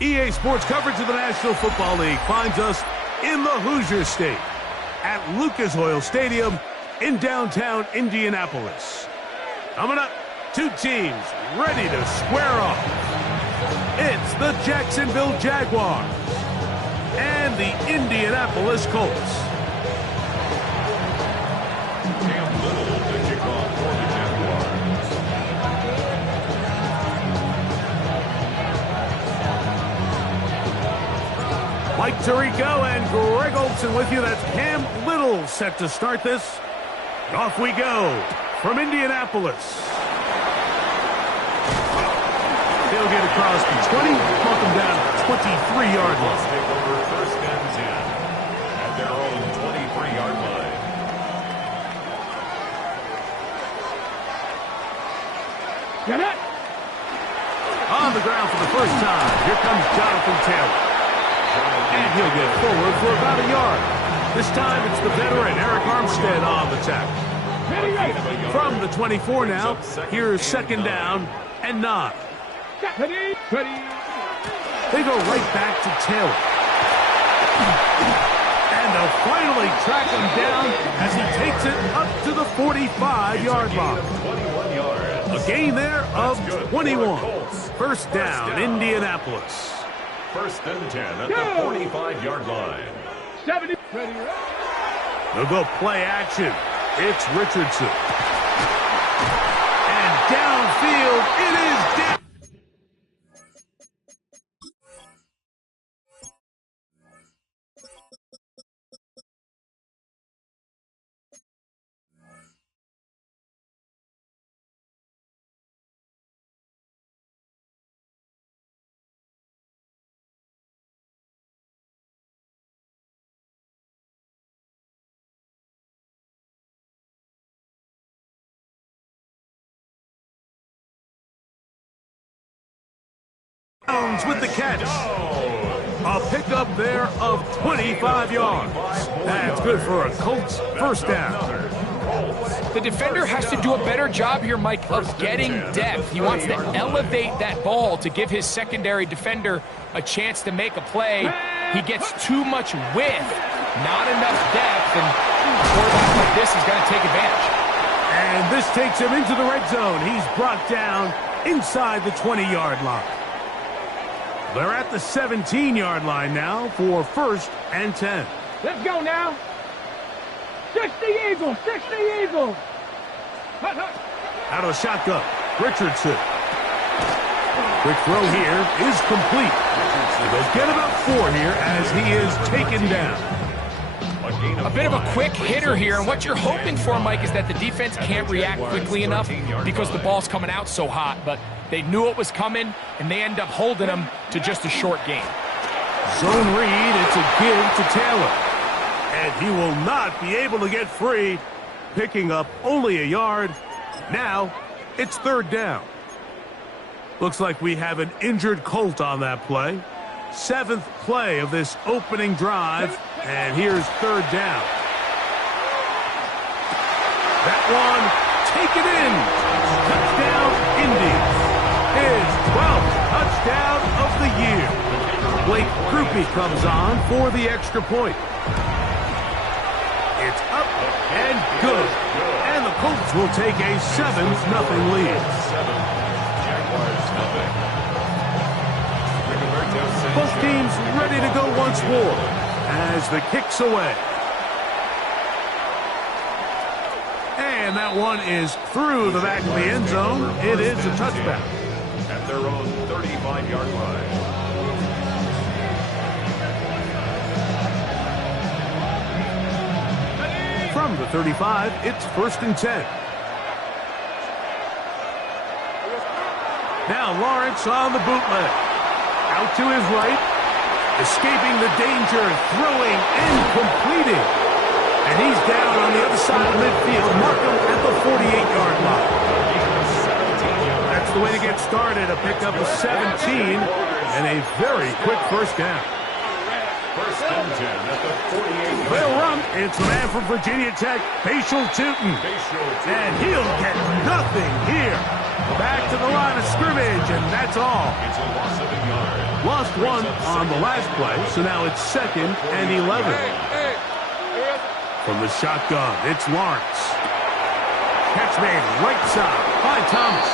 EA Sports coverage of the National Football League finds us in the Hoosier State at Lucas Oil Stadium in downtown Indianapolis. Coming up, two teams ready to square off. It's the Jacksonville Jaguars and the Indianapolis Colts. Mike Tirico and Greg Olson with you. That's Cam Little set to start this. Off we go from Indianapolis. They'll get across the 20, walk them down to the 23-yard line. Take over first and 10 at their own 23-yard line. Get it! On the ground for the first time, here comes Jonathan Taylor. And he'll get forward for about a yard. This time it's the veteran Eric Armstead on the tackle. From the 24 now, here's second down and 9. They go right back to Taylor. And they'll finally track him down as he takes it up to the 45-yard line. A gain there of 21. First down, Indianapolis. First and 10 at the 45-yard line. 70. They'll go play action. It's Richardson. And downfield, it is down. With the catch. A pickup there of 25 yards. That's good for a Colts first down. The defender has to do a better job here, Mike, of getting depth. He wants to elevate that ball to give his secondary defender a chance to make a play. He gets too much width, not enough depth, and a quarterback like this is going to take advantage. And this takes him into the red zone. He's brought down inside the 20-yard line. They're at the 17-yard line now for first and 10. Let's go now. 60 Eagles, 60 Eagles. Out of the shotgun, Richardson. Quick throw here is complete. They'll get about 4 here as he is taken down. A bit of a quick hitter here, and what you're hoping for, Mike, is that the defense can't react quickly enough because the ball's coming out so hot, but they knew it was coming, and they end up holding him to just a short gain. Zone read, it's a give to Taylor. And he will not be able to get free, picking up only a yard. Now, it's third down. Looks like we have an injured Colt on that play. 7th play of this opening drive, and here's third down. That one, take it in. Touchdown, Indy. His 12th touchdown of the year. Blake Krupe comes on for the extra point. It's up and good. And the Colts will take a 7-0 lead. Both teams ready to go once more as the kick's away. And that one is through the back of the end zone. It is a touchback. At their own 35-yard line. From the 35, it's first and 10. Now Lawrence on the bootleg. Out to his right. Escaping the danger, throwing and completing. And he's down on the other side of midfield. Mark him at the 48-yard line. That's the way to get started. A pickup of 17 and a very quick first down. First and 10 at the 48. They'll run. It's the man from Virginia Tech, Facial Tootin. And he'll get nothing here. Back to the line of scrimmage, and that's all. It's a loss of a yard. Lost one on the last play, so now it's 2nd and 11. From the shotgun, it's Lawrence. Catch made right side by Thomas.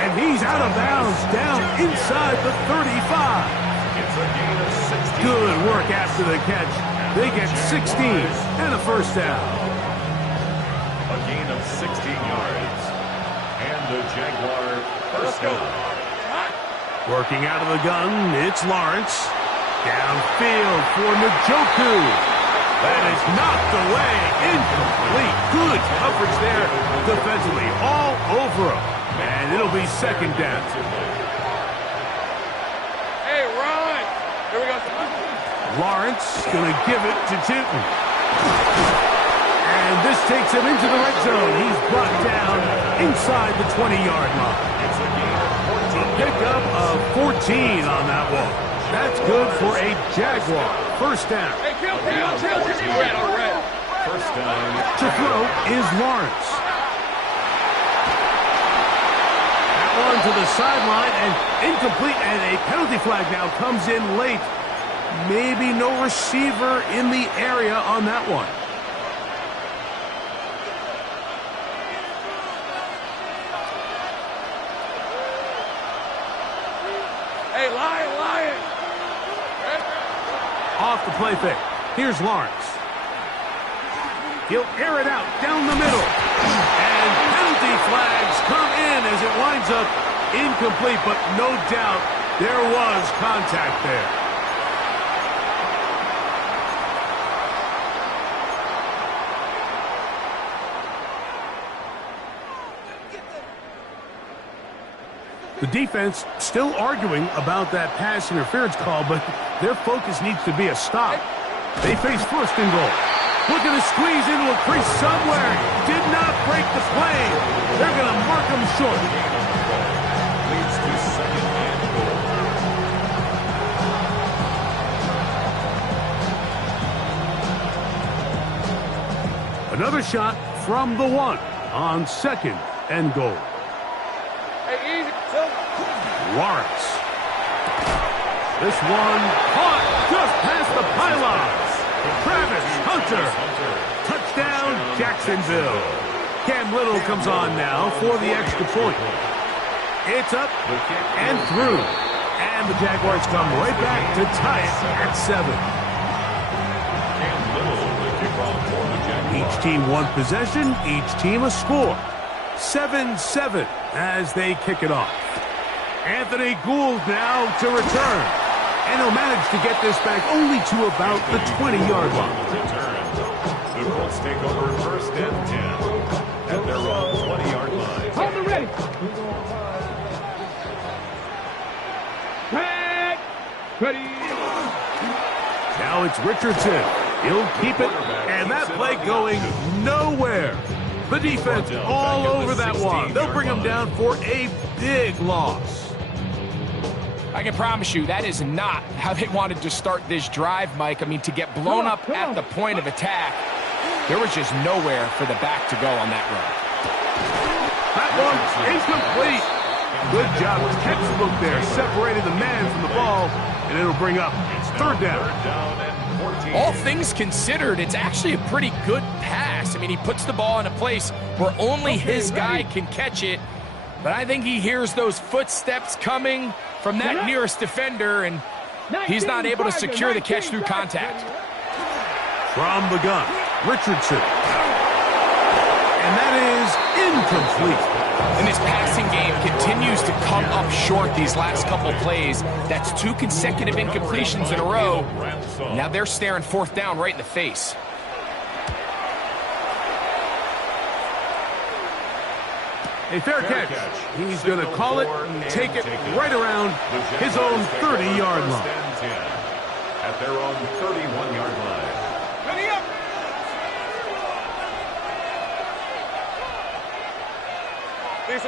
And he's out of bounds down inside the 35. It's a gain of 16. Good work after the catch. They get 16 and a first down. A gain of 16 yards. And the Jaguar first down. Working out of the gun, it's Lawrence. Downfield for Njoku. That is knocked away. Incomplete. Good coverage there defensively. All over him. And it'll be 2nd down. Hey, Ron. Here we go. Lawrence going to give it to Tootin. And this takes him into the red zone. He's brought down inside the 20-yard line. It's a gain of 14. A pickup of 14 on that one. That's good for a Jaguar. First down. Hey, kill. Red. First down. To throw is Lawrence. That one to the sideline and incomplete, and a penalty flag now comes in late. Maybe no receiver in the area on that one. Hey, Lion. Off the play fake. Here's Lawrence. He'll air it out down the middle. And penalty flags come in as it winds up incomplete, but no doubt there was contact there. The defense still arguing about that pass interference call, but their focus needs to be a stop. They face 1st and goal. Looking to squeeze into a crease somewhere. Did not break the play. They're going to mark him short. Leads to 2nd and goal. Another shot from the 1 on 2nd and goal. Hey, easy. Lawrence. This one caught just past the pylons. Travis Hunter. Touchdown, Jacksonville. Cam Little comes on now for the extra point. It's up and through. And the Jaguars come right back to tie it at 7. Cam Little, the kickoff for the Jaguars. Each team one possession, each team a score. 7-7 as they kick it off. Anthony Gould now to return. And he'll manage to get this back only to about the 20-yard line. The Colts take over 1st and 10 at their own 20-yard line. Hold it ready. Ready. Now it's Richardson. He'll keep it, and that play going nowhere. The defense all over that one. They'll bring him down for a big loss. I can promise you that is not how they wanted to start this drive, Mike. I mean, to get blown up at the point of attack, there was just nowhere for the back to go on that run. That one's incomplete. Good job. Textbook there. Separated the man from the ball, and it'll bring up 3rd down. All things considered, it's actually a pretty good pass. I mean, he puts the ball in a place where only his guy can catch it. But I think he hears those footsteps coming from that nearest defender, and he's not able to secure the catch through contact. From the gun, Richardson. And that is incomplete. And this passing game continues to come up short these last couple plays. That's 2 consecutive incompletions in a row. Now they're staring 4th down right in the face. A fair catch. He's going to call it and take it right around his own 30-yard line. At their own 31-yard line. Ready up. This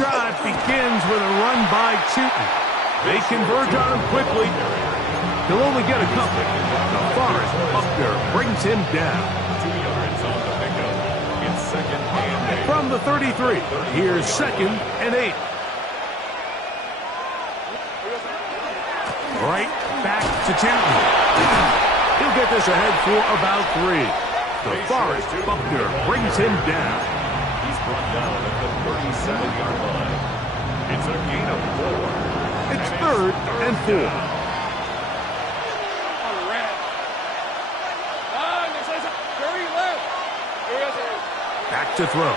drive begins with a run by Tootin. They converge on him quickly. He'll only get a couple. The Forest Buckner brings him down. 2 yards on the pickup. It's second and 8. From the 33, here's second and 8. Right back to Tootin. He'll get this ahead for about 3. The Forest Buckner brings him down. He's brought down at the 37-yard line. It's a gain of 4. It's third and 4. Back to throw.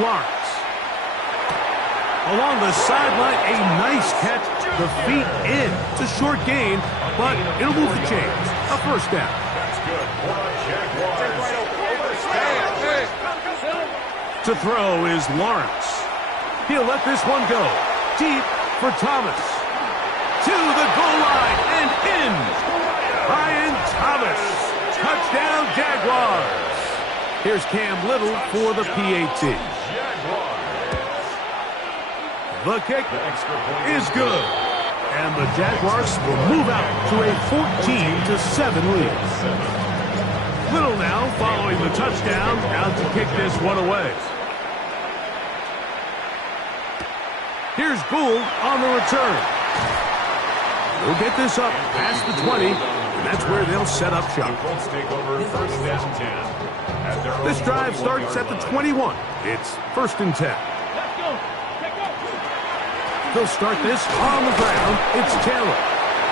Lawrence. Along the sideline, a nice catch. The feet in. It's a short gain, but it'll move the chains. A first down. That's good for the Jaguars. To throw is Lawrence. He'll let this one go. Deep for Thomas. To the goal line and in. Brian Thomas. Touchdown Jaguars. Here's Cam Little for the PAT. The kick is good. And the Jaguars will move out to a 14-7 lead. Little now following the touchdown, out to kick this one away. Here's Gould on the return. They'll get this up past the 20, and that's where they'll set up shop. Colts take over first and 10. This drive starts at the 21. It's first and 10. They'll start this on the ground. It's Taylor.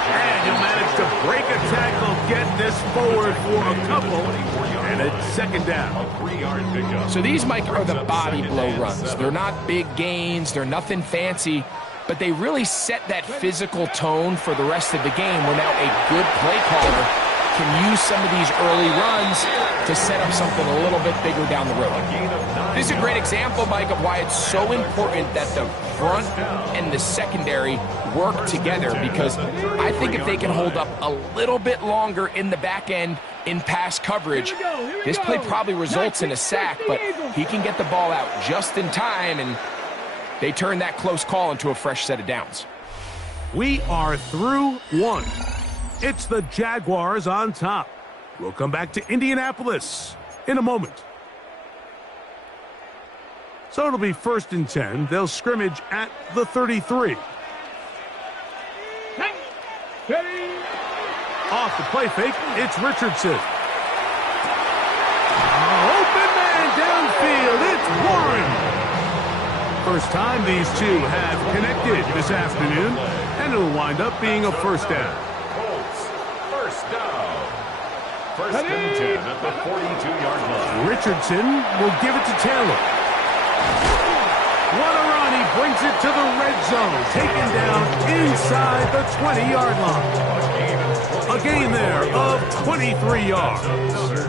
And he'll manage to break a tackle, get this forward for a couple, and it's second down. A 3-yard pickup. So these, Mike, are the body blow runs. They're not big gains. They're nothing fancy. But they really set that physical tone for the rest of the game where now a good play caller can use some of these early runs to set up something a little bit bigger down the road. This is a great example, Mike, of why it's so important that the front and the secondary work together, because I think if they can hold up a little bit longer in the back end in pass coverage, this play probably results in a sack, but he can get the ball out just in time, and they turn that close call into a fresh set of downs. We are through one. It's the Jaguars on top. We'll come back to Indianapolis in a moment. So it'll be first and 10. They'll scrimmage at the 33. Off the play fake, it's Richardson. Open man downfield, it's Warren. First time these two have connected this afternoon, and it'll wind up being a first down. First down. First and 10 at the 42-yard line. Richardson will give it to Taylor. What a run. He brings it to the red zone. Taken down inside the 20-yard line. A gain there of 23 yards.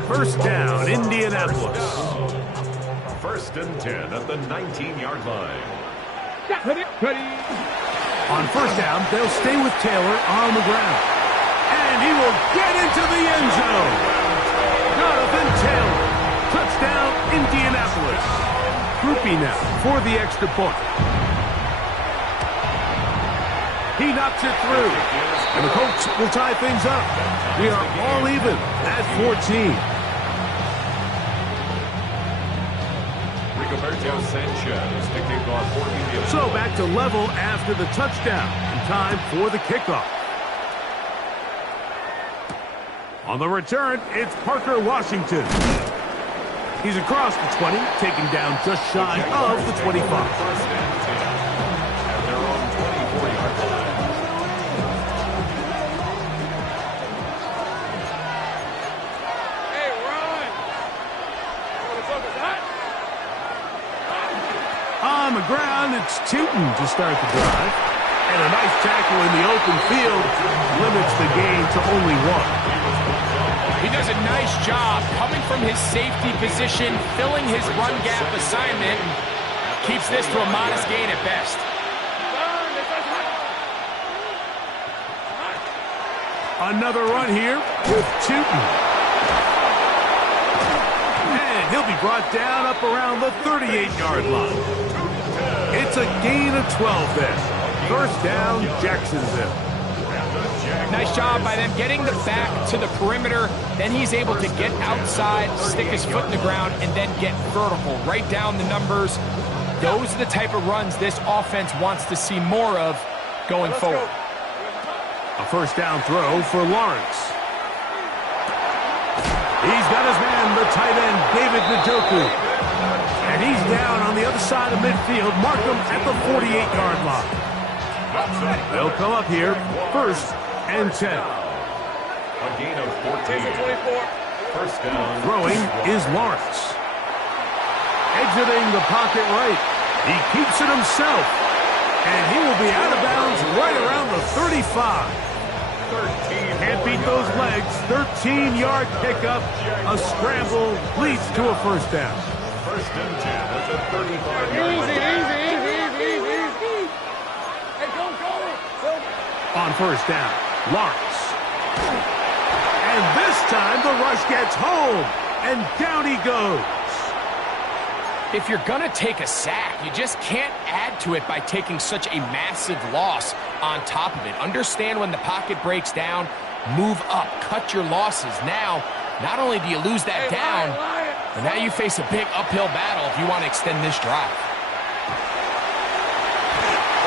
First down, Indianapolis. First and 10 at the 19-yard line. On first down, they'll stay with Taylor on the ground. And he will get into the end zone. Jonathan Taylor. Touchdown, Indianapolis. Groupie now for the extra point. He knocks it through. And the Colts will tie things up. We are all even at 14. Rigoberto Sanchez to kick off for Indianapolis. So back to level after the touchdown. And time for the kickoff. On the return, it's Parker Washington. He's across the 20, taken down just shy of the 25. First and 10 at their own 24-yard line. Hey, Ron. On the ground, it's Tootin to start the drive. And a nice tackle in the open field limits the gain to only one. He does a nice job coming from his safety position, filling his run gap assignment, and keeps this to a modest gain at best. Another run here with Tootin. And And he'll be brought down up around the 38-yard line. It's a gain of 12 there. First down, Jacksonville. Nice job by them getting the back to the perimeter. Then he's able to get outside, stick his foot in the ground, and then get vertical. Right down the numbers. Those are the type of runs this offense wants to see more of going forward. A first down throw for Lawrence. He's got his man, the tight end, David Njoku. And he's down on the other side of midfield. Mark him at the 48-yard line. They'll come up here, first and 10. A gain of 14. First down. Throwing is Lawrence. Exiting the pocket right. He keeps it himself. And he will be out of bounds right around the 35. Can't beat those legs. 13-yard pickup. A scramble leads to a first down. First and 10 at the 35-yard line. Easy. Hey, go. On first down, Lawrence. And this time the rush gets home. And down he goes. If you're going to take a sack, you just can't add to it by taking such a massive loss on top of it. Understand when the pocket breaks down, move up, cut your losses. Now, not only do you lose that down, but now you face a big uphill battle if you want to extend this drive.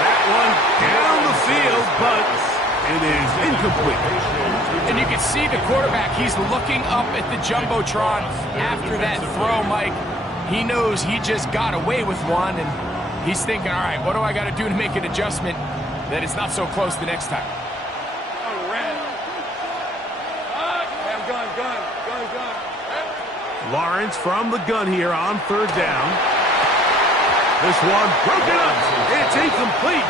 That one down the field, but it is incomplete. And you can see the quarterback, he's looking up at the Jumbotron after that throw, Mike. He knows he just got away with one, and he's thinking, all right, what do I got to do to make an adjustment that it's not so close the next time? Lawrence from the gun here on third down. This one broken up. It's incomplete.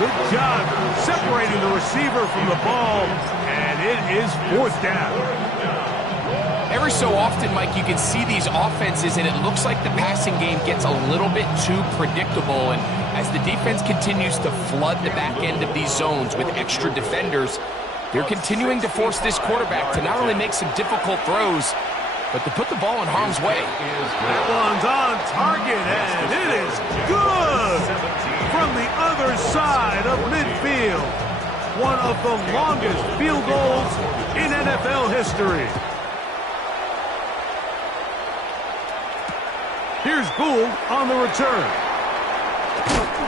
Good job separating the receiver from the ball, and it is fourth down. Every so often, Mike, you can see these offenses, and it looks like the passing game gets a little bit too predictable. And as the defense continues to flood the back end of these zones with extra defenders, they're continuing to force this quarterback to not only make some difficult throws, but to put the ball in harm's way. That one's on target, and it is good from the other side of midfield. One of the longest field goals in NFL history. Here's Gould on the return.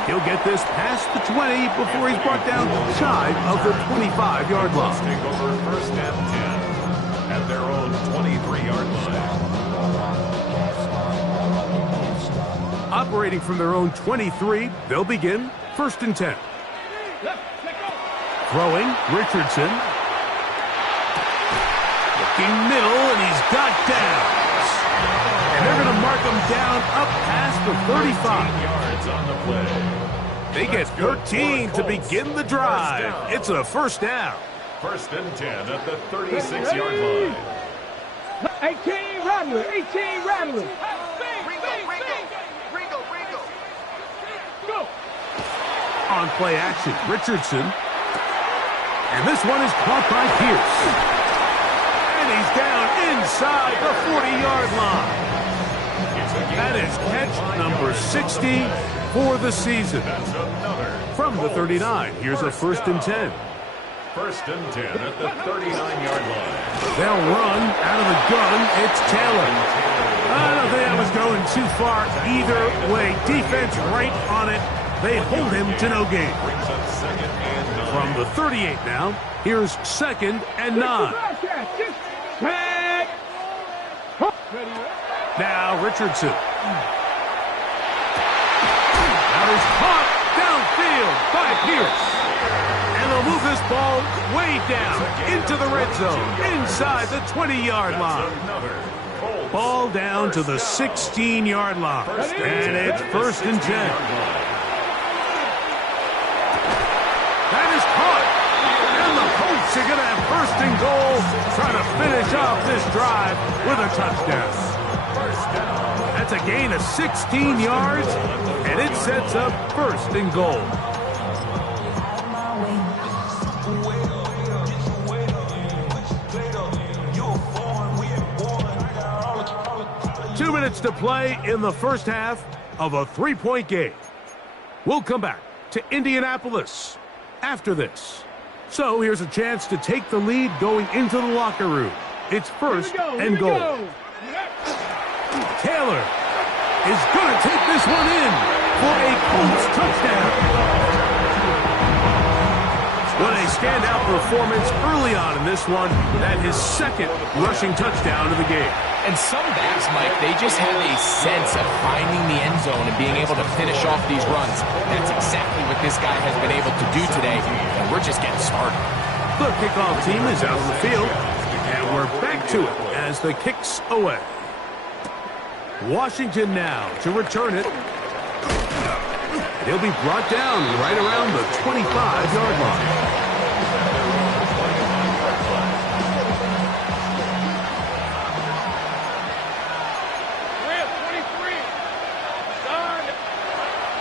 He'll get this past the 20 before he's brought down shy of the 25-yard line. Take over first and 10 at their own 23-yard line. Operating from their own 23, they'll begin first and 10. Throwing, Richardson. Looking middle, and he's got down. And they're going to mark him down up past the 35. Yards on the play. They get 13 to begin the drive. It's a first down. First and 10 at the 36-yard line. 18 Rattler. Go. On play action, Richardson. And this one is caught by Pierce. And he's down inside the 40-yard line. That is catch number 60 for the season. From the 39, here's a first and 10. First and 10 at the 39-yard line. They'll run out of the gun. It's Taylor. I don't think I was going too far either way. Defense right on it. They hold him to no gain. From the 38 now, here's second and 9. Now Richardson. That is caught downfield by Pierce. And they'll move this ball way down into the red zone, inside the 20-yard line. Ball down to the 16-yard line. And it's first and 10. That is caught. And the Colts are going to have first and goal, trying to finish off this drive with a touchdown. That's a gain of 16 yards, and it sets up first and goal. minutes to play in the first half of a 3-point game. We'll come back to Indianapolis after this. So here's a chance to take the lead going into the locker room. It's first and goal. Taylor is going to take this one in for a Colts touchdown. What a standout performance early on in this one. That his second rushing touchdown of the game. And some backs, Mike, they just have a sense of finding the end zone and being able to finish off these runs. That's exactly what this guy has been able to do today, and we're just getting started. The kickoff team is out on the field, and we're back to it as the kick's away. Washington now to return it. He'll be brought down right around the 25-yard line.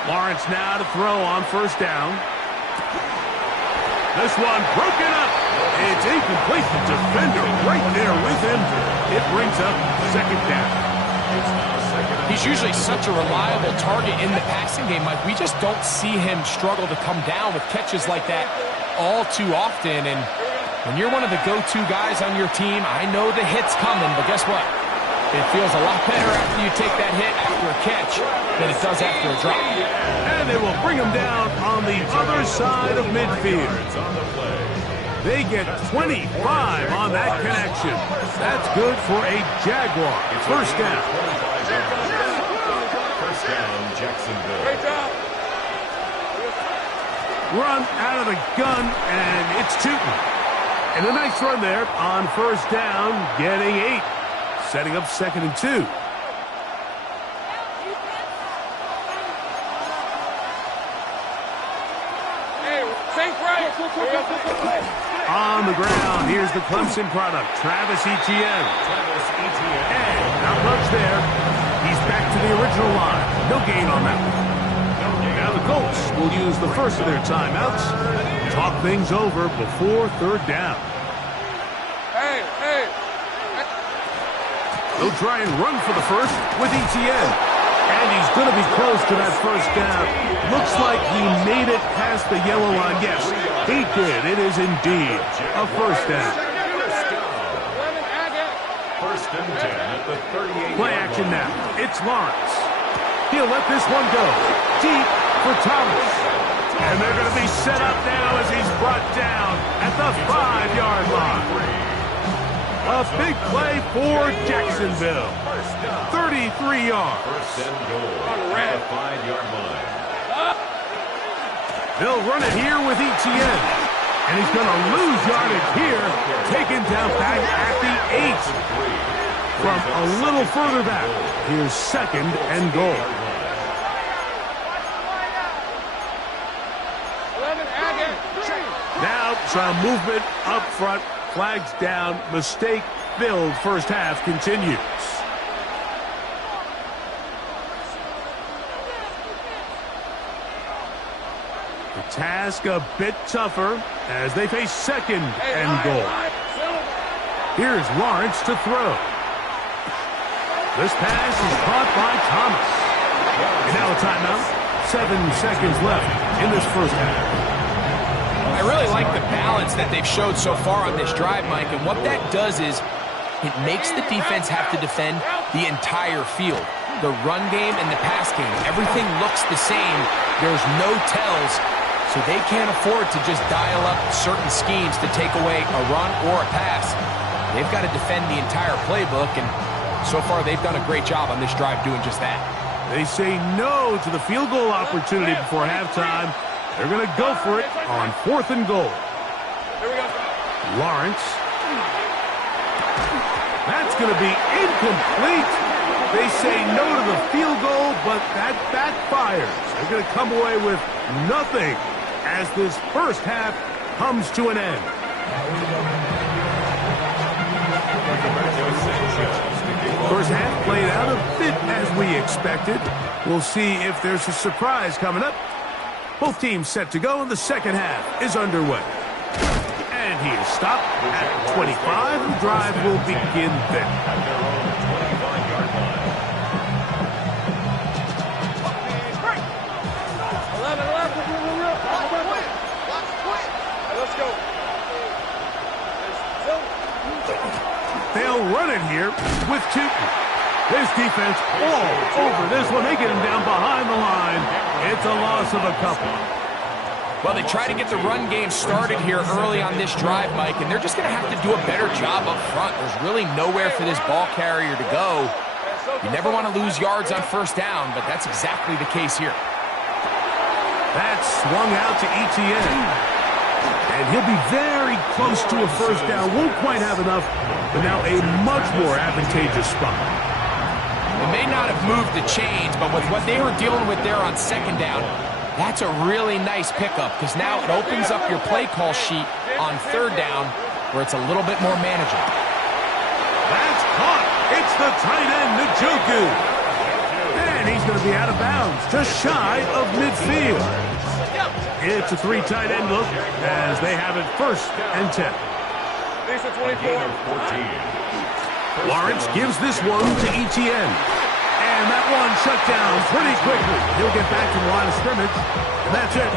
Lawrence now to throw on first down. This one broken up. It's incomplete. The defender right there with him. It brings up second down. He's usually such a reliable target in the passing game, Mike. We just don't see him struggle to come down with catches like that all too often. And when you're one of the go-to guys on your team, I know the hit's coming, but guess what? It feels a lot better after you take that hit after a catch than it does after a drop. And they will bring him down on the other side of midfield. They get 25 on that connection. That's good for a Jaguar. First down. First down, Jacksonville. Great job. Run out of the gun, and it's Tootin. And a nice run there on first down, getting 8. Setting up second and 2. On the ground, here's the Clemson product, Travis Etienne. And not much there. He's back to the original line. No gain on that one. Now the Colts will use the first of their timeouts. Talk things over before third down. They'll try and run for the first with Etienne. And he's going to be close to that first down. Looks like he made it past the yellow line. Yes, he did. It is indeed a first down. First and 10 at the 38. Play action now. It's Lawrence. He'll let this one go. Deep for Thomas. And they're going to be set up now as he's brought down at the 5-yard line. A big play for Jacksonville. 33 yards. First and goal at the 5-yard line. They'll run it here with Etienne. And he's going to lose yardage here. Taken down back at the 8. From a little further back. Here's second and goal. Now some movement up front. Flags down. Mistake-filled first half continues. The task a bit tougher as they face second and goal. Here's Lawrence to throw. This pass is caught by Thomas. And now a timeout. 7 seconds left in this first half. I really like the balance that they've showed so far on this drive, Mike, and what that does is it makes the defense have to defend the entire field. The run game and the pass game, everything looks the same. There's no tells, so they can't afford to just dial up certain schemes to take away a run or a pass. They've got to defend the entire playbook, and so far they've done a great job on this drive doing just that. They say no to the field goal opportunity before halftime. They're going to go for it on 4th and goal. Lawrence. That's going to be incomplete. They say no to the field goal, but that backfires. They're going to come away with nothing as this first half comes to an end. First half played out a bit as we expected. We'll see if there's a surprise coming up. Both teams set to go, and the second half is underway. And he is stopped at 25. The drive will begin then. They'll run it here with Tootin. This defense all over this one. They get him down behind the line. It's a loss of a couple. Well, they try to get the run game started here early on this drive, Mike, and they're just going to have to do a better job up front. There's really nowhere for this ball carrier to go. You never want to lose yards on first down, but that's exactly the case here. That's swung out to Etienne. And he'll be very close to a first down. Won't quite have enough, but now a much more advantageous spot. They may not have moved the chains, but with what they were dealing with there on second down, that's a really nice pickup because now it opens up your play call sheet on third down where it's a little bit more manageable. That's caught. It's the tight end, Njoku. And he's going to be out of bounds, just shy of midfield. It's a three tight end look as they have it 1st and 10. Lawrence gives this one to Etienne. And that one shut down pretty quickly. He'll get back to the line of scrimmage, and that's it.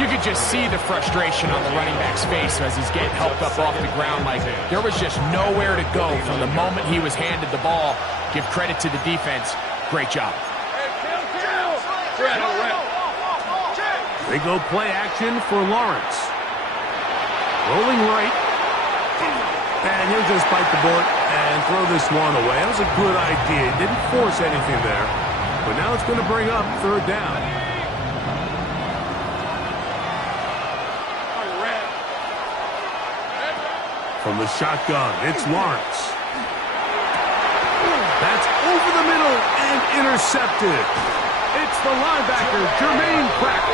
You could just see the frustration on the running back's face as he's getting helped up off the ground. Like there was just nowhere to go from the moment he was handed the ball. Give credit to the defense. Great job. They go play action for Lawrence. Rolling right. And he'll just bite the bullet and throw this one away. That was a good idea. Didn't force anything there. But now it's going to bring up third down. From the shotgun, it's Lawrence. That's over the middle and intercepted. It's the linebacker, Jermaine Pratt.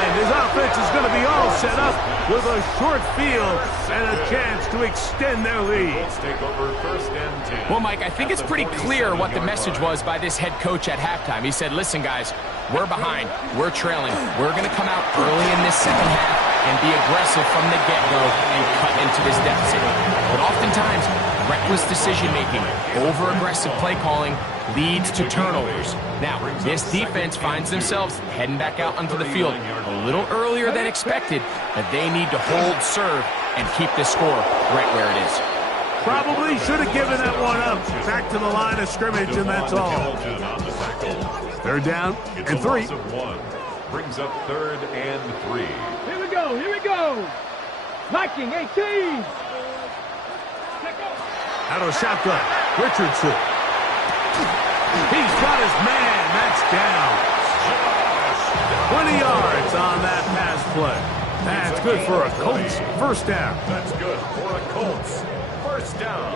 And his offense is going to be all set up with a short field and a chance to extend their lead. Take over 1st and 10. Well, Mike, I think it's pretty clear what the message was by this head coach at halftime. He said, listen, guys, we're behind. We're trailing. We're going to come out early in this second half and be aggressive from the get-go and cut into this deficit. But oftentimes, reckless decision-making, over-aggressive play calling leads to turnovers. Now, this defense finds themselves heading back out onto the field a little earlier than expected, but they need to hold serve and keep this score right where it is. Probably should have given that one up. Back to the line of scrimmage, and that's all. Third down and 3. Brings up 3rd and 3. Here we go. Viking 18. Out of the shotgun, Richardson. He's got his man. That's down. 20 yards on that pass play. That's good for a Colts first down. That's good for a Colts first down.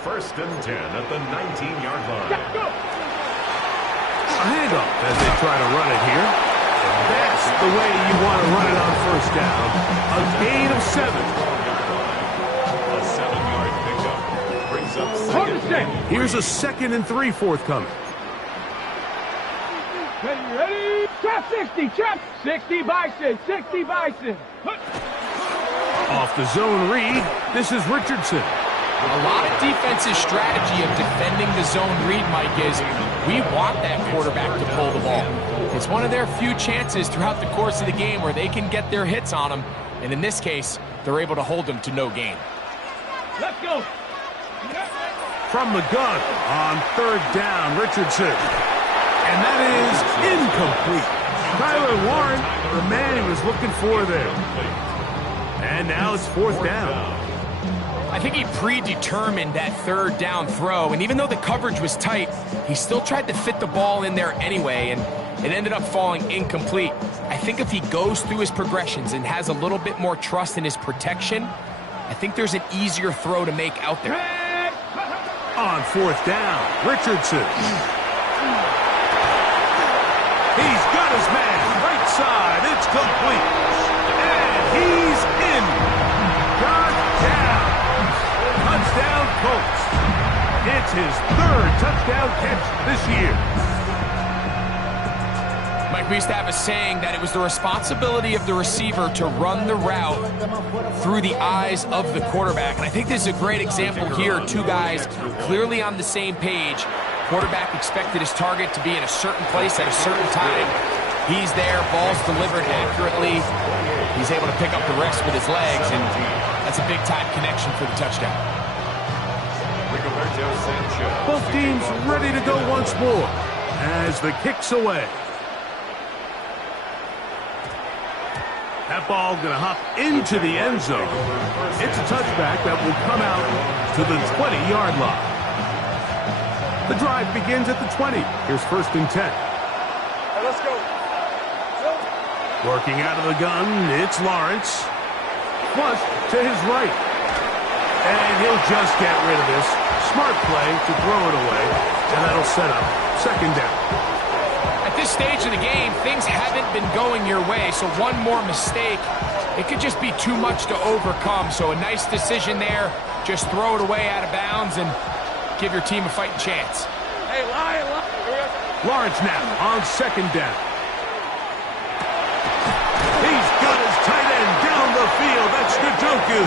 1st and 10 at the 19-yard line. A handoff as they try to run it here. That's the way you want to run it on first down. A gain of 7. A 7-yard pickup brings up 2nd. Here's a 2nd and 3 forthcoming. Ready? Trap 60, trap 60 Bison, 60 Bison. Off the zone read, this is Richardson. A lot of defense's strategy of defending the zone read, Mike, is we want that quarterback to pull the ball. It's one of their few chances throughout the course of the game where they can get their hits on him, and in this case, they're able to hold him to no gain. Let's go. From the gun on 3rd down, Richardson. And that is incomplete. Tyler Warren, the man he was looking for there. And now it's 4th down. I think he predetermined that 3rd down throw, and even though the coverage was tight, he still tried to fit the ball in there anyway, and it ended up falling incomplete. I think if he goes through his progressions and has a little bit more trust in his protection, I think there's an easier throw to make out there. On 4th down, Richardson. He's got his man, right side, it's complete. And he's in. Touchdown. Touchdown Colts. It's his 3rd touchdown catch this year. Mike, we used to have a saying that it was the responsibility of the receiver to run the route through the eyes of the quarterback. And I think this is a great example here. 2 guys clearly on the same page. Quarterback expected his target to be in a certain place at a certain time. He's there, ball's delivered accurately. He's able to pick up the rest with his legs, and that's That's a big-time connection for the touchdown. Both teams ready to go once more as the kick's away. That ball going to hop into the end zone. It's a touchback that will come out to the 20-yard line. The drive begins at the 20. Here's 1st and 10. Hey, let's go. Working out of the gun, it's Lawrence. Flush to his right. And he'll just get rid of this. Smart play to throw it away. And that'll set up 2nd down. At this stage of the game, things haven't been going your way, so one more mistake, it could just be too much to overcome. So a nice decision there. Just throw it away out of bounds and give your team a fighting chance. Hey, Lion. Lawrence now on 2nd down. He's got his tight end down the field. That's Njoku.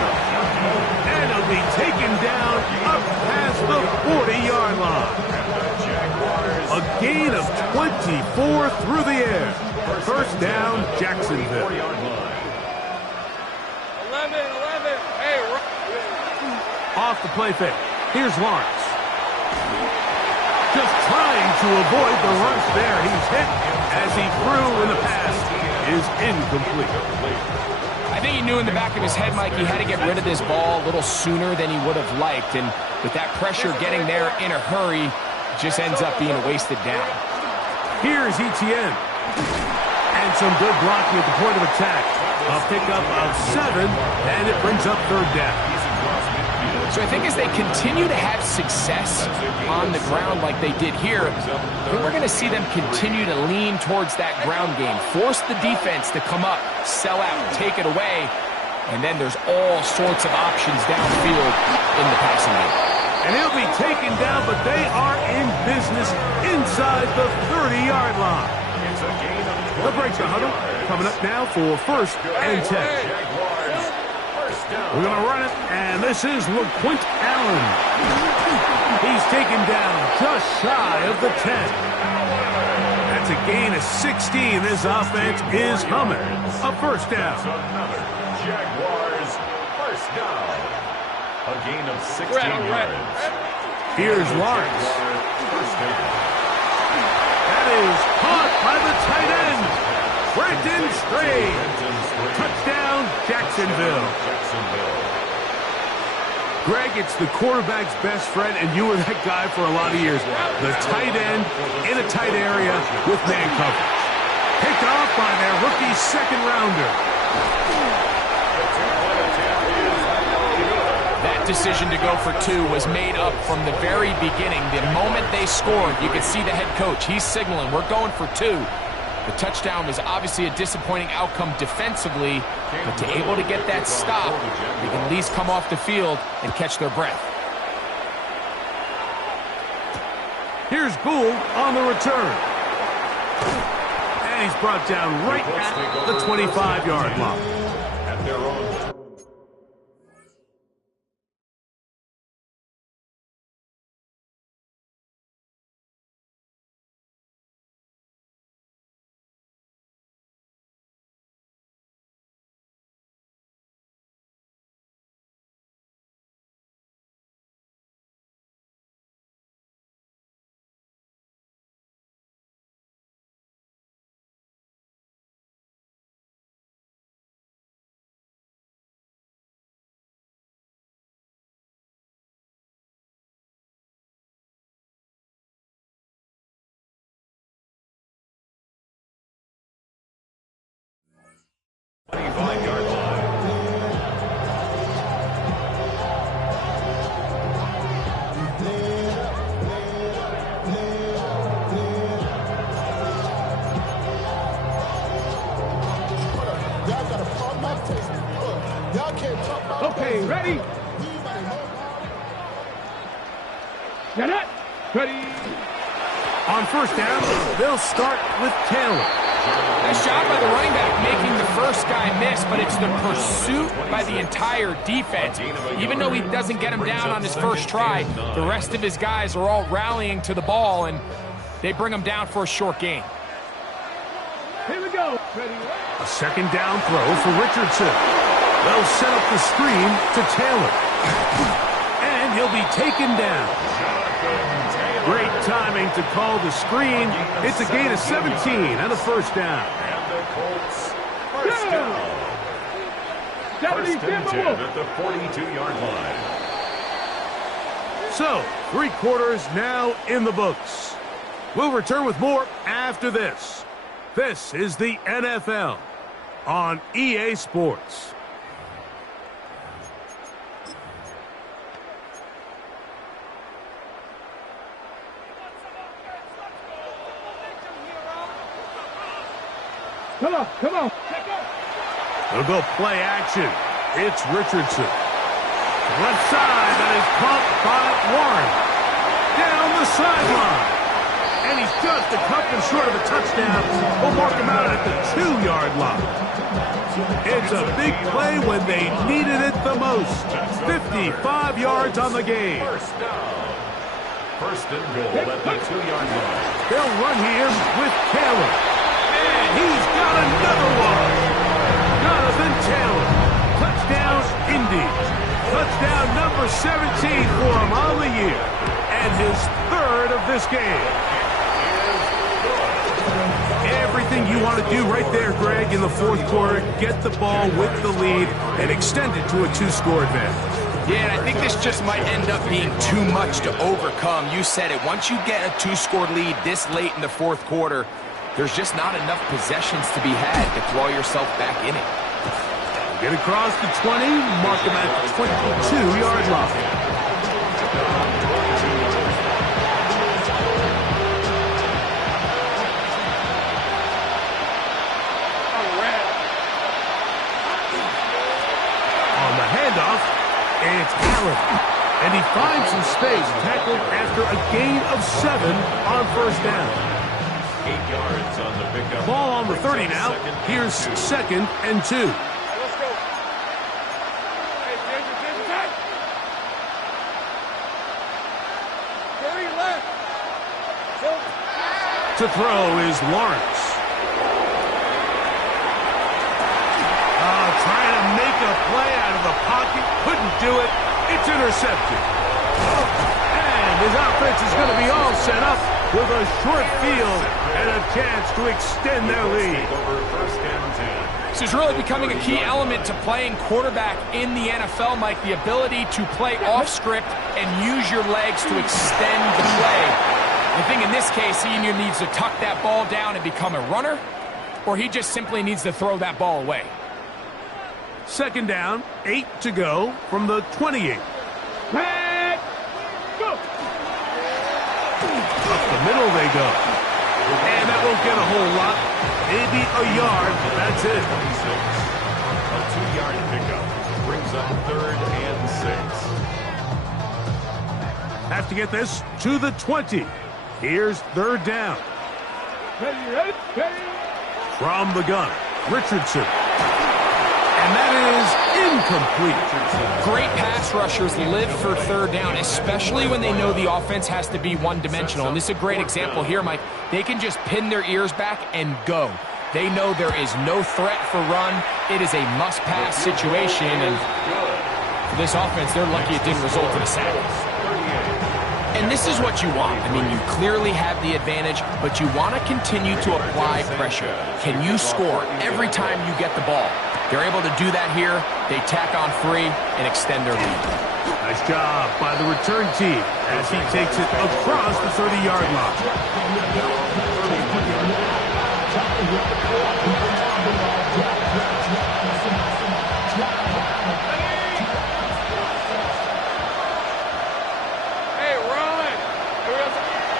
And he'll be taken down up past the 40-yard line. A gain of 24 through the air. 1st down, Jacksonville. 11. Hey, Off the play fake. Here's Lawrence. Just trying to avoid the rush there. He's hit as he threw, and the pass is incomplete. I think he knew in the back of his head, Mike, he had to get rid of this ball a little sooner than he would have liked. And with that pressure getting there in a hurry, it just ends up being a wasted down. Here's Etienne. And some good blocking at the point of attack. A pickup of 7, and it brings up 3rd down. So I think as they continue to have success on the ground like they did here, I think we're going to see them continue to lean towards that ground game. Force the defense to come up, sell out, take it away, and then there's all sorts of options downfield in the passing game. And he'll be taken down, but they are in business inside the 30-yard line. The break the huddle coming up now for 1st and 10. We're going to run it, and this is LeQuint Allen. He's taken down just shy of the 10. That's a gain of 16. This offense is humming. A 1st down. Jaguars 1st down. A gain of 16 yards. Here's Lawrence. 1st down. That is caught by the tight end. Brenton Strange. Touchdown, Jacksonville. Greg, it's the quarterback's best friend, and you were that guy for a lot of years. The tight end in a tight area with man coverage. Picked off by their rookie 2nd rounder. That decision to go for 2 was made up from the very beginning. The moment they scored, you could see the head coach. He's signaling, we're going for 2. The touchdown was obviously a disappointing outcome defensively, but to able to get that stop, they can at least come off the field and catch their breath. Here's Gould on the return. And he's brought down right at the 25-yard line. At their own. Okay, ready? Get it? Ready? On 1st down, they'll start with Taylor. Nice job by the running back making the first guy miss, but it's the pursuit by the entire defense. Even though he doesn't get him down on his first try, the rest of his guys are all rallying to the ball, and they bring him down for a short gain. Here we go. Ready? A 2nd down throw for Richardson. They'll set up the screen to Taylor. And he'll be taken down. Great timing to call the screen. It's a gain of 17 and a first down. And the Colts first down. First and 10 at the 42-yard line. So, 3 quarters now in the books. We'll return with more after this. This is the NFL on EA Sports. Come on, come on. They'll go play action. It's Richardson. Left side, that is caught by Warren. Down the sideline. And he's just a couple short of a touchdown. We'll mark him out at the 2-yard line. It's a big play when they needed it the most. 55 yards on the game. First down. First and goal at the 2-yard line. They'll run here with Taylor. And he's got another one. Jonathan Taylor. Touchdown, Indy. Touchdown number 17 for him on the year. And his 3rd of this game. Everything you want to do right there, Greg, in the 4th quarter. Get the ball with the lead and extend it to a 2-score advantage. Yeah, and I think this just might end up being too much to overcome. You said it. Once you get a 2-score lead this late in the 4th quarter, there's just not enough possessions to be had to claw yourself back in it. Get across the 20, mark him at the 22-yard line. On the handoff, it's Allen. And he finds some space, tackled after a gain of 7 on first down. 8 yards on the pickup. Ball on the 30 now. Here's 2nd and 2. To throw is Lawrence. Trying to make a play out of the pocket. Couldn't do it. It's intercepted. And his offense is going to be all set up with a short field and a chance to extend their lead. First and 10. This is really becoming a key element to playing quarterback in the NFL, Mike. The ability to play off script and use your legs to extend the play. I think in this case, he either needs to tuck that ball down and become a runner, or he just simply needs to throw that ball away. 2nd down, 8 to go from the 28. Back. Go. Up the middle they go. And that won't get a whole lot. Maybe a yard, but that's it. 26. A 2-yard pickup brings up 3rd and 6. Have to get this to the 20. Here's 3rd down. Ready, ready, ready. From the gun, Richardson. And that is incomplete. Great pass rushers live for 3rd down, especially when they know the offense has to be one-dimensional. And this is a great example here, Mike. They can just pin their ears back and go. They know there is no threat for run. It is a must-pass situation. And for this offense, they're lucky it didn't result in a sack. And this is what you want. I mean, you clearly have the advantage, but you want to continue to apply pressure. Can you score every time you get the ball? They're able to do that here. They tack on 3 and extend their lead. Nice job by the return team as he takes it across the 30-yard line.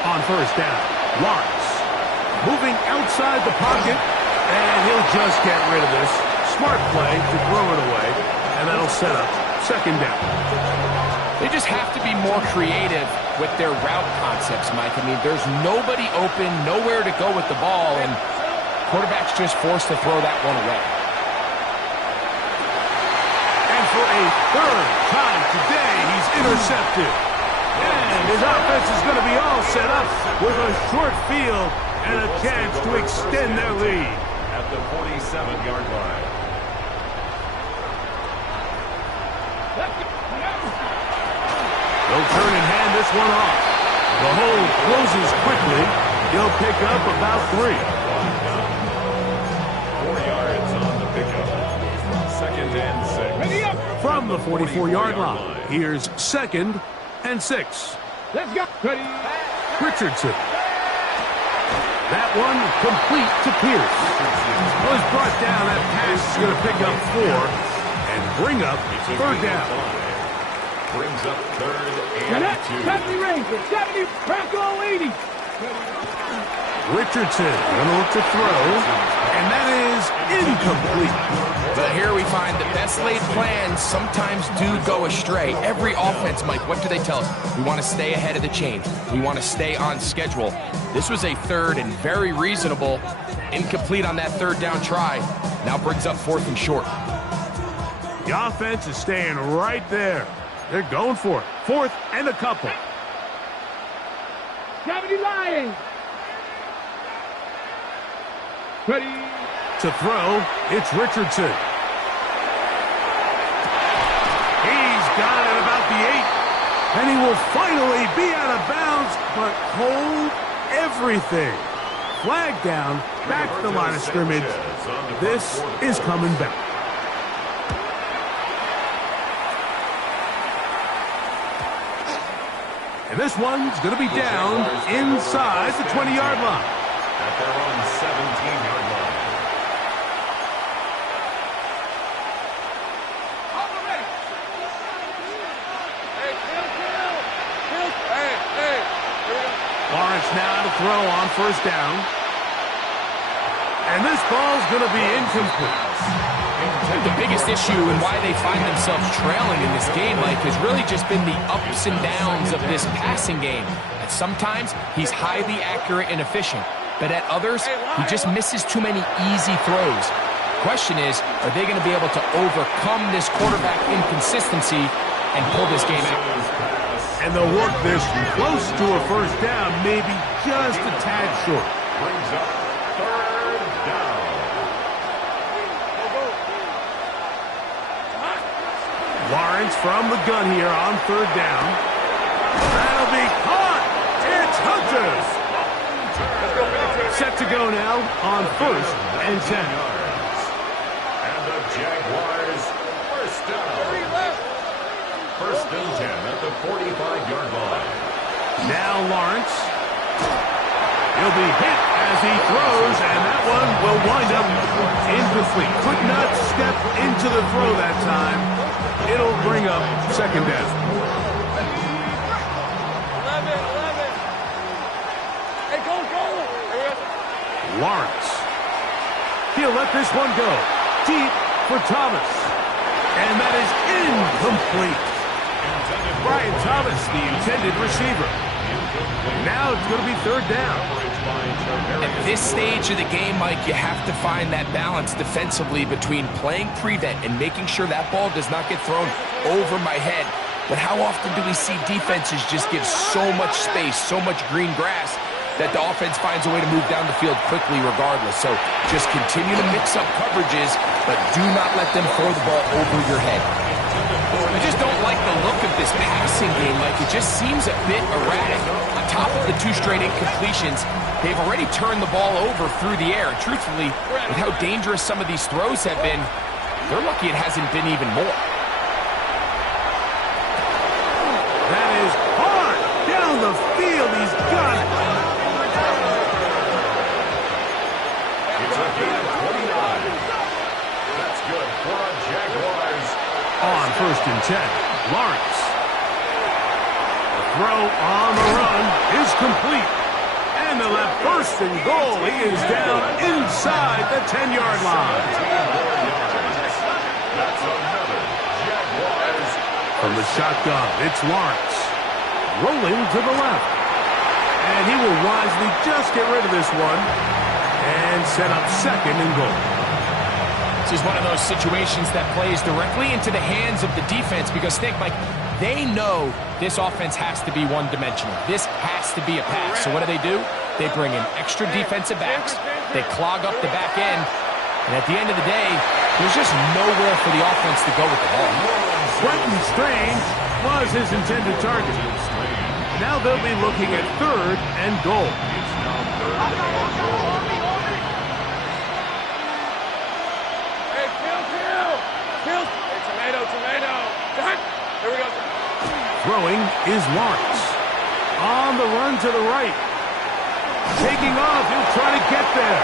On first down, Lawrence moving outside the pocket, and he'll just get rid of this. Smart play to throw it away, and that'll set up 2nd down. They just have to be more creative with their route concepts, Mike. I mean, there's nobody open, nowhere to go with the ball, and quarterback's just forced to throw that one away. And for a 3rd time today, he's intercepted. And his offense is going to be all set up with a short field and a chance to extend their lead. At the 47-yard line. They'll turn and hand this one off. The hole closes quickly. He'll pick up about 3. 4 yards on the pickup. 2nd and 6. Ready up. From the 44-yard line, here's 2nd and 6. Let's go. Ready. Richardson. That one complete to Pierce. Was brought down. That pass is going to pick up 4 and bring up 3rd down. Brings up 3rd You're and not 70 range. 70. Bronco 80. Richardson going to look to throw, and that is incomplete. But here we find the best laid plans sometimes do go astray. Every offense, Mike, what do they tell us? We want to stay ahead of the chain. We want to stay on schedule. This was a 3rd and very reasonable. Incomplete on that 3rd down try. Now brings up 4th and short. The offense is staying right there. They're going for it. 4th and a couple. 70 lying. Ready. To throw, it's Richardson. He's got it about the 8. And he will finally be out of bounds, but hold everything. Flag down, back to the line of scrimmage. This is coming back. And this one's going to be down inside the 20-yard line. At their own 17-yard line. Lawrence now to throw on 1st down. And this ball's going to be incomplete. The biggest issue and why they find themselves trailing in this game, Mike, has really just been the ups and downs of this passing game. At sometimes, he's highly accurate and efficient. But at others, he just misses too many easy throws. Question is, are they going to be able to overcome this quarterback inconsistency and pull this game out? And they'll work this close to a 1st down, maybe just a tad short. Brings up 3rd down. Lawrence from the gun here on 3rd down. That'll be caught. It's Hunter. Set to go now on 1st and 10. And the Jaguars 1st down. 1st and 10 at the 45-yard line. Now Lawrence. He'll be hit as he throws, and that one will wind up incomplete. Could not step into the throw that time. It'll bring up 2nd down. 11. Hey, go. Lawrence. He'll let this one go. Deep for Thomas. And that is incomplete. Brian Thomas, the intended receiver. Now it's going to be 3rd down. At this stage of the game, Mike, you have to find that balance defensively between playing prevent and making sure that ball does not get thrown over my head. But how often do we see defenses just give so much space, so much green grass, that the offense finds a way to move down the field quickly regardless? So just continue to mix up coverages, but do not let them throw the ball over your head. I just don't like the look of this passing game, Mike. It just seems a bit erratic. On top of the 2 straight incompletions, they've already turned the ball over through the air. And truthfully, with how dangerous some of these throws have been, they're lucky it hasn't been even more. That is hard down the field. He's got it. It's a gain of 29. That's good for a Jaguars. On 1st and 10, Lawrence. The throw on the run is complete. And the left 1st and goal. He is down inside the 10-yard line. That's another Jaguars. From the shotgun, it's Lawrence. Rolling to the left. And he will wisely just get rid of this one and set up 2nd and goal. This is one of those situations that plays directly into the hands of the defense because, think, Mike, they know this offense has to be one-dimensional. This has to be a pass. So what do? They bring in extra defensive backs. They clog up the back end. And at the end of the day, there's just nowhere for the offense to go with the ball. Quentin Strange was his intended target. Now they'll be looking at 3rd and goal. It's now 3rd and goal. Hey, kill. Hey, tomato. Here we go. Throwing is Lawrence. On the run to the right. Taking off, he'll try to get there.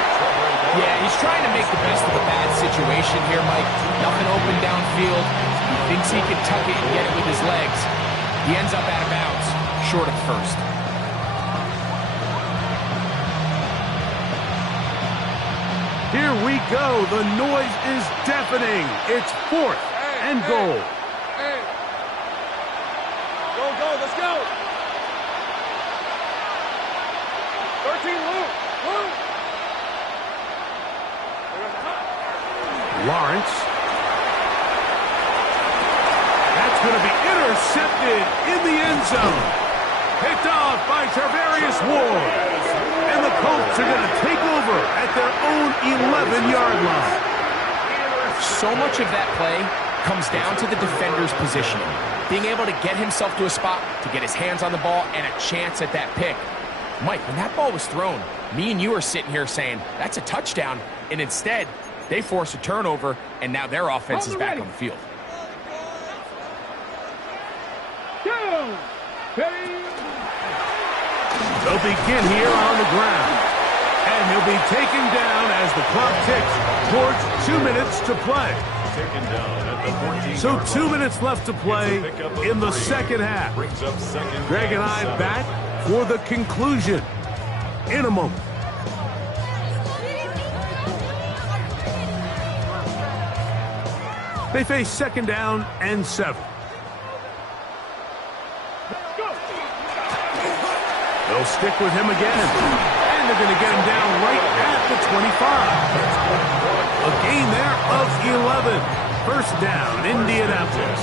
Yeah, he's trying to make the best of a bad situation here, Mike. Nothing open downfield. He thinks he can tuck it and get it with his legs. He ends up out of bounds, short of first. Here we go. The noise is deafening. It's 4th and goal. Hey. Go, let's go. 13, Luke. Lawrence. That's going to be intercepted in the end zone. Picked off by Tarvarius Ward. And the Colts are going to take over at their own 11-yard line. So much of that play comes down to the defender's positioning. Being able to get himself to a spot, to get his hands on the ball, and a chance at that pick. Mike, when that ball was thrown, me and you are sitting here saying, that's a touchdown. And instead, they force a turnover, and now their offense is back on the field. They'll begin here on the ground. And he'll be taken down as the clock ticks towards 2 minutes to play. Taken down at the 14. So 2 minutes left to play in the second half. Brings up 2nd. Greg and I back for the conclusion in a moment. They face 2nd down and 7. They'll stick with him again. And they're going to get him down right at the 25. A gain there of 11. First down, Indianapolis.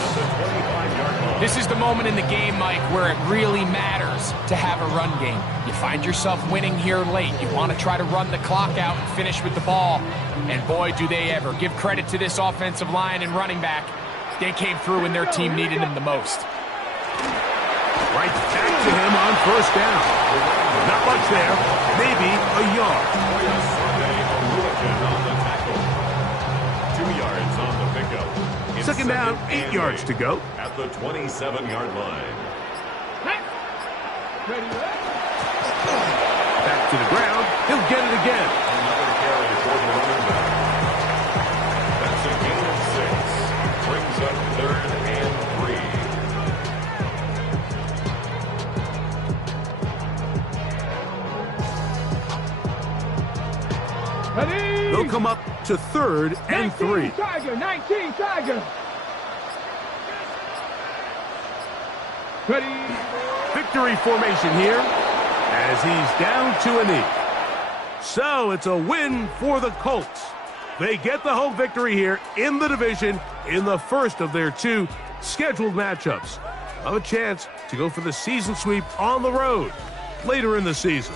This is the moment in the game, Mike, where it really matters to have a run game. You find yourself winning here late. You want to try to run the clock out and finish with the ball. And boy, do they ever. Give credit to this offensive line and running back. They came through when their team needed him the most. Right back to him on first down. Not much there. Maybe a yard. 2 yards on the pickup. It's 2nd down, 8 yards to go. At the 27-yard line. Back to the ground. He'll get it again. Another carry for the running back. That's a gain of 6. Brings up 3rd and 3. They'll come up to 3rd and 3. 19 Tiger. Ready. Victory formation here as he's down to a knee. So it's a win for the Colts. They get the home victory here in the division in the first of their 2 scheduled matchups. Have a chance to go for the season sweep on the road later in the season.